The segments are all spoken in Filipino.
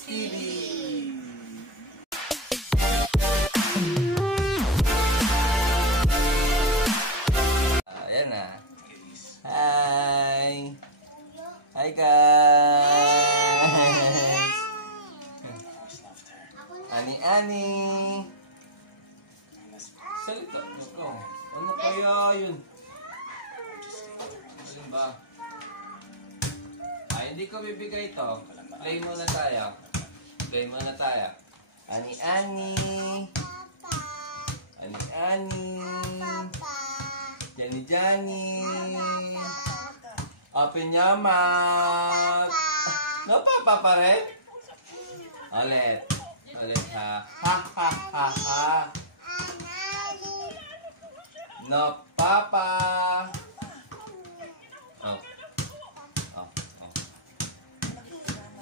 Max TV! Ayan na. Hi! Hi guys! Ani-ani! Salita mo ko. Ano kaya yun? Alin ba? Ay, hindi ko bibigay ito. Play muna tayo. Play muna tayo. Ani-ani. Ani-ani. Jani-jani. Open your mouth. No, papa pa rin? Ulit. Ulit ha. Ha, ha, ha, ha. No, papa. Oh.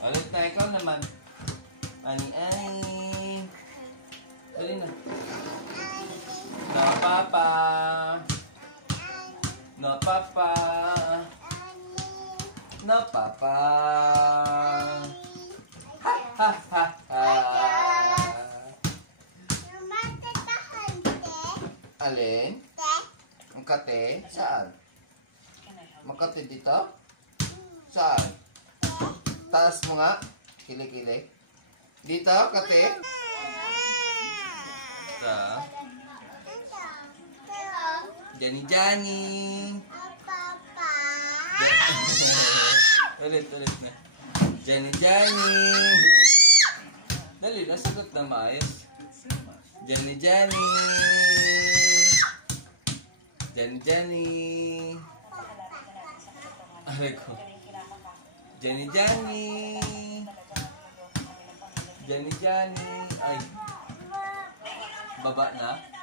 Ulit na, ikaw naman. Ani-ani. Dali na. No, papa. No, papa. No, papa. Ha, ha, ha, ha. Alin? Ang kate? Saan? Makate dito? Saan? Taas mo nga. Kili-kili. Dito, kate. Ito. Jani-jani. Ulit na. Jani-jani. Dali, nasagot na maayos. Jani-jani. Jani-jani. Aray ko. Jani-jani. Jani-jani. Ay. Baba na.